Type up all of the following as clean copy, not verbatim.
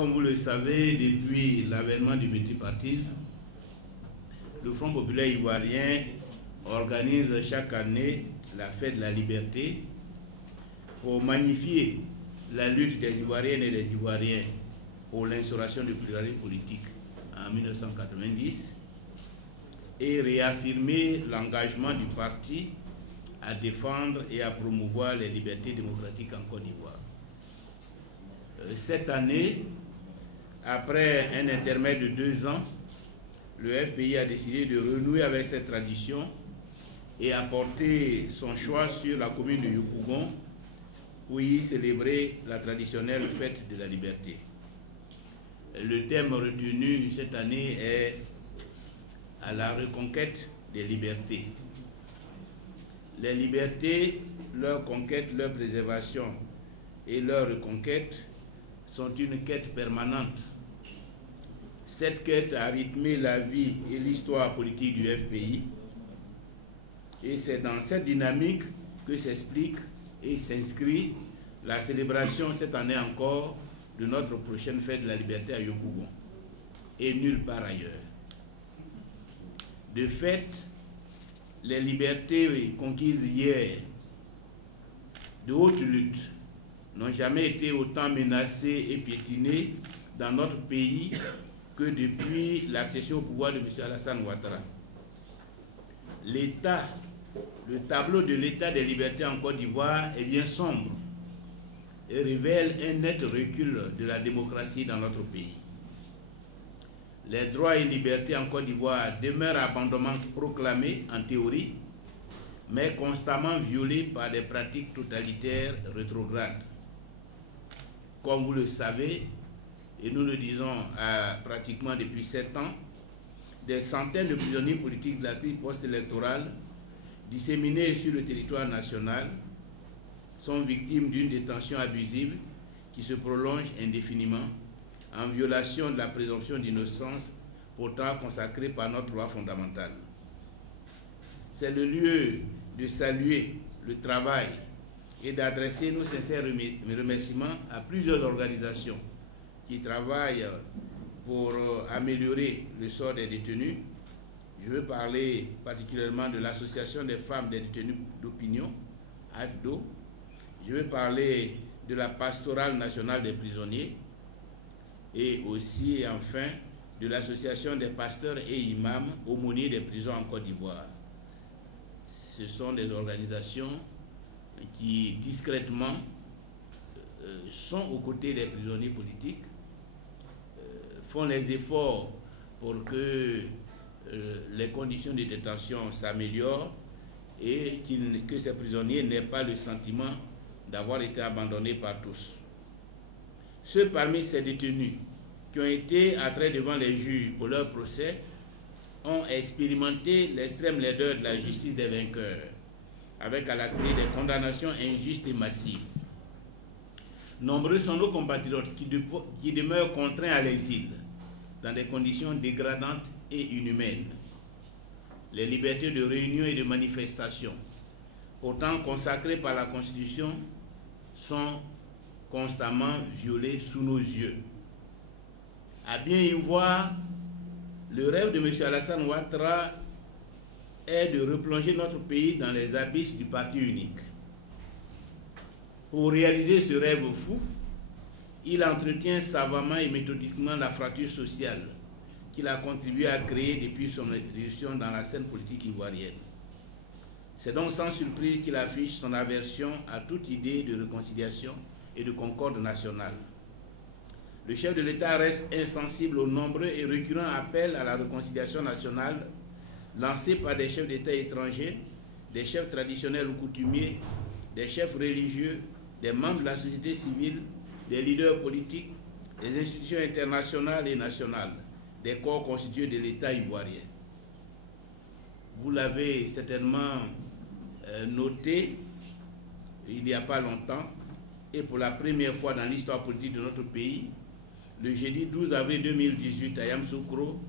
Comme vous le savez, depuis l'avènement du multipartisme, le Front populaire ivoirien organise chaque année la fête de la liberté pour magnifier la lutte des Ivoiriennes et des Ivoiriens pour l'instauration du pluralisme politique en 1990 et réaffirmer l'engagement du parti à défendre et à promouvoir les libertés démocratiques en Côte d'Ivoire. Cette année, après un intermède de 2 ans, le FPI a décidé de renouer avec cette tradition et a porté son choix sur la commune de Yopougon pour y célébrer la traditionnelle fête de la liberté. Le thème retenu cette année est « À la reconquête des libertés ». Les libertés, leur conquête, leur préservation et leur reconquête sont une quête permanente. Cette quête a rythmé la vie et l'histoire politique du FPI et c'est dans cette dynamique que s'explique et s'inscrit la célébration cette année encore de notre prochaine fête de la liberté à Yopougon et nulle part ailleurs. De fait, les libertés conquises hier de haute lutte n'ont jamais été autant menacées et piétinées dans notre pays que depuis l'accession au pouvoir de M. Alassane Ouattara. Le tableau de l'état des libertés en Côte d'Ivoire est bien sombre et révèle un net recul de la démocratie dans notre pays. Les droits et libertés en Côte d'Ivoire demeurent abondamment proclamés en théorie, mais constamment violés par des pratiques totalitaires rétrogrades. Comme vous le savez, et nous le disons pratiquement depuis 7 ans, des centaines de prisonniers politiques de la crise post-électorale disséminés sur le territoire national sont victimes d'une détention abusive qui se prolonge indéfiniment en violation de la présomption d'innocence pourtant consacrée par notre loi fondamentale. C'est le lieu de saluer le travail et d'adresser nos sincères remerciements à plusieurs organisations qui travaillent pour améliorer le sort des détenus. Je veux parler particulièrement de l'Association des femmes des détenus d'opinion, AFDO. Je veux parler de la Pastorale nationale des prisonniers et aussi, enfin, de l'Association des pasteurs et imams aumôniers des prisons en Côte d'Ivoire. Ce sont des organisations qui, discrètement, sont aux côtés des prisonniers politiques, font les efforts pour que les conditions de détention s'améliorent et que ces prisonniers n'aient pas le sentiment d'avoir été abandonnés par tous. Ceux parmi ces détenus qui ont été attraits devant les juges pour leur procès ont expérimenté l'extrême laideur de la justice des vainqueurs, avec à la clé des condamnations injustes et massives. Nombreux sont nos compatriotes qui demeurent contraints à l'exil, dans des conditions dégradantes et inhumaines. Les libertés de réunion et de manifestation, pourtant consacrées par la Constitution, sont constamment violées sous nos yeux. À bien y voir, le rêve de M. Alassane Ouattara est de replonger notre pays dans les abysses du parti unique. Pour réaliser ce rêve fou, il entretient savamment et méthodiquement la fracture sociale qu'il a contribué à créer depuis son élection dans la scène politique ivoirienne. C'est donc sans surprise qu'il affiche son aversion à toute idée de réconciliation et de concorde nationale. Le chef de l'État reste insensible aux nombreux et récurrents appels à la réconciliation nationale lancés par des chefs d'État étrangers, des chefs traditionnels ou coutumiers, des chefs religieux, des membres de la société civile, des leaders politiques, des institutions internationales et nationales, des corps constitués de l'État ivoirien. Vous l'avez certainement noté il n'y a pas longtemps, et pour la première fois dans l'histoire politique de notre pays, le jeudi 12 avril 2018 à Yamoussoukro,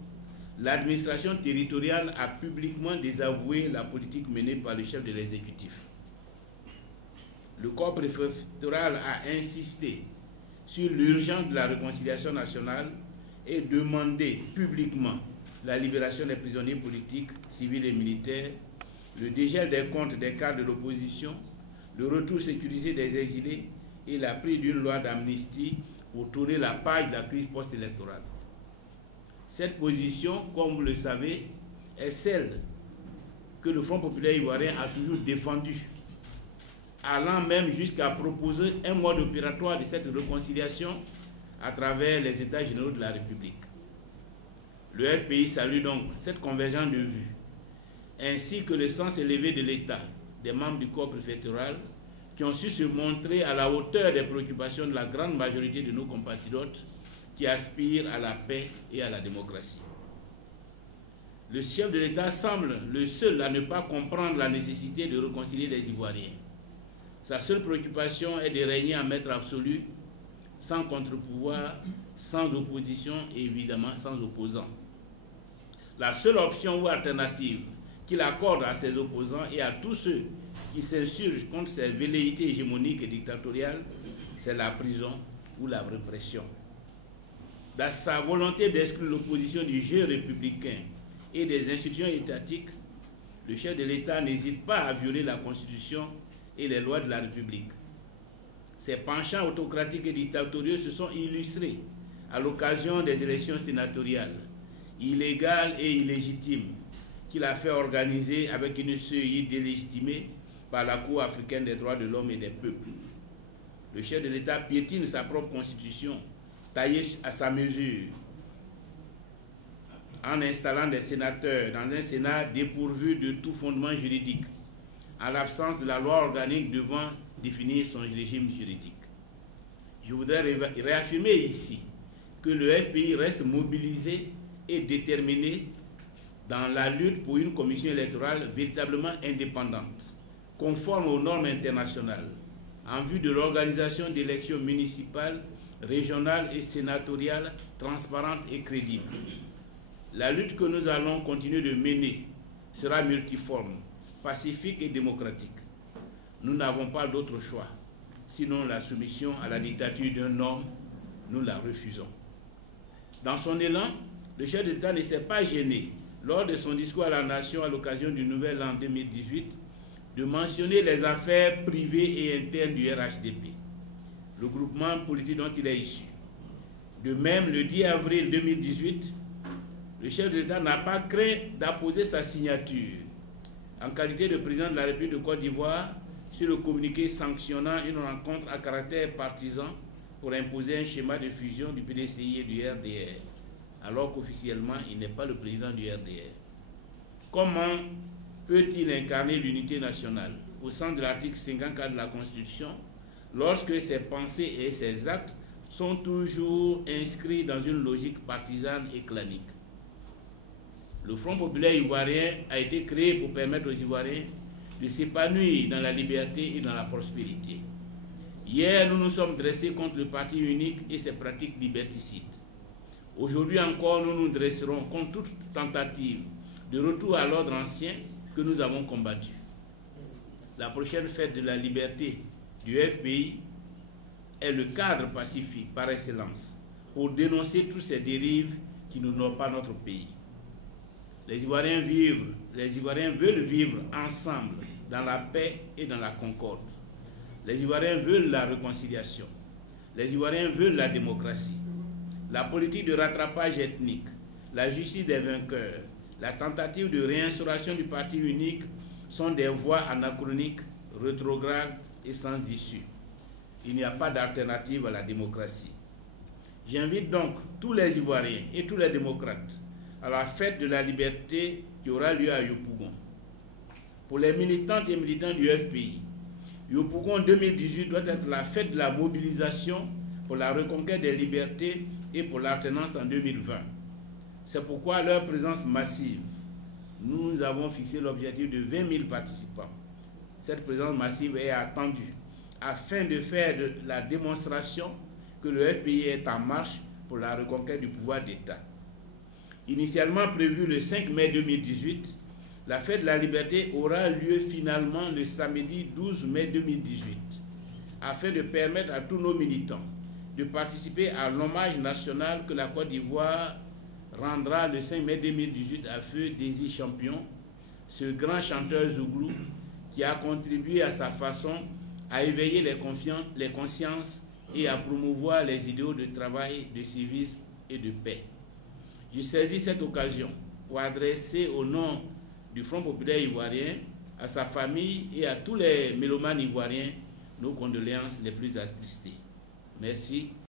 l'administration territoriale a publiquement désavoué la politique menée par le chef de l'exécutif. Le corps préfectoral a insisté sur l'urgence de la réconciliation nationale et demander publiquement la libération des prisonniers politiques, civils et militaires, le dégel des comptes des cadres de l'opposition, le retour sécurisé des exilés et la prise d'une loi d'amnistie pour tourner la page de la crise post-électorale. Cette position, comme vous le savez, est celle que le Front populaire ivoirien a toujours défendue, allant même jusqu'à proposer un mode opératoire de cette réconciliation à travers les États généraux de la République. Le FPI salue donc cette convergence de vues, ainsi que le sens élevé de l'État, des membres du corps préfectoral, qui ont su se montrer à la hauteur des préoccupations de la grande majorité de nos compatriotes qui aspirent à la paix et à la démocratie. Le chef de l'État semble le seul à ne pas comprendre la nécessité de réconcilier les Ivoiriens. Sa seule préoccupation est de régner en maître absolu, sans contre-pouvoir, sans opposition et évidemment sans opposants. La seule option ou alternative qu'il accorde à ses opposants et à tous ceux qui s'insurgent contre ses velléités hégémoniques et dictatoriales, c'est la prison ou la répression. Dans sa volonté d'exclure l'opposition du jeu républicain et des institutions étatiques, le chef de l'État n'hésite pas à violer la Constitution et les lois de la République. Ses penchants autocratiques et dictatoriaux se sont illustrés à l'occasion des élections sénatoriales, illégales et illégitimes, qu'il a fait organiser avec une CEI délégitimée par la Cour africaine des droits de l'homme et des peuples. Le chef de l'État piétine sa propre constitution, taillée à sa mesure, en installant des sénateurs dans un Sénat dépourvu de tout fondement juridique, en l'absence de la loi organique devant définir son régime juridique. Je voudrais réaffirmer ici que le FPI reste mobilisé et déterminé dans la lutte pour une commission électorale véritablement indépendante, conforme aux normes internationales, en vue de l'organisation d'élections municipales, régionales et sénatoriales transparentes et crédibles. La lutte que nous allons continuer de mener sera multiforme, pacifique et démocratique. Nous n'avons pas d'autre choix, sinon la soumission à la dictature d'un homme, nous la refusons. Dans son élan, le chef de l'État ne s'est pas gêné, lors de son discours à la nation à l'occasion du Nouvel An 2018, de mentionner les affaires privées et internes du RHDP, le groupement politique dont il est issu. De même, le 10 avril 2018, le chef de l'État n'a pas craint d'apposer sa signature en qualité de président de la République de Côte d'Ivoire sur le communiqué sanctionnant une rencontre à caractère partisan pour imposer un schéma de fusion du PDCI et du RDR, alors qu'officiellement, il n'est pas le président du RDR. Comment peut-il incarner l'unité nationale au sens de l'article 54 de la Constitution lorsque ses pensées et ses actes sont toujours inscrits dans une logique partisane et clanique? Le Front populaire ivoirien a été créé pour permettre aux Ivoiriens de s'épanouir dans la liberté et dans la prospérité. Hier, nous nous sommes dressés contre le parti unique et ses pratiques liberticides. Aujourd'hui encore, nous nous dresserons contre toute tentative de retour à l'ordre ancien que nous avons combattu. La prochaine fête de la liberté du FPI est le cadre pacifique par excellence pour dénoncer toutes ces dérives qui n'honorent pas notre pays. Les Ivoiriens veulent vivre ensemble dans la paix et dans la concorde. Les Ivoiriens veulent la réconciliation. Les Ivoiriens veulent la démocratie. La politique de rattrapage ethnique, la justice des vainqueurs, la tentative de réinstauration du parti unique sont des voies anachroniques, rétrogrades et sans issue. Il n'y a pas d'alternative à la démocratie. J'invite donc tous les Ivoiriens et tous les démocrates à la fête de la liberté qui aura lieu à Yopougon. Pour les militantes et militants du FPI, Yopougon 2018 doit être la fête de la mobilisation pour la reconquête des libertés et pour l'alternance en 2020. C'est pourquoi leur présence massive, nous avons fixé l'objectif de 20 000 participants. Cette présence massive est attendue afin de faire de la démonstration que le FPI est en marche pour la reconquête du pouvoir d'État. Initialement prévue le 5 mai 2018, la fête de la liberté aura lieu finalement le samedi 12 mai 2018, afin de permettre à tous nos militants de participer à l'hommage national que la Côte d'Ivoire rendra le 5 mai 2018 à Feu Désir Champion, ce grand chanteur zouglou qui a contribué à sa façon à éveiller les consciences et à promouvoir les idéaux de travail, de civisme et de paix. Je saisis cette occasion pour adresser au nom du Front populaire ivoirien, à sa famille et à tous les mélomanes ivoiriens nos condoléances les plus attristées. Merci.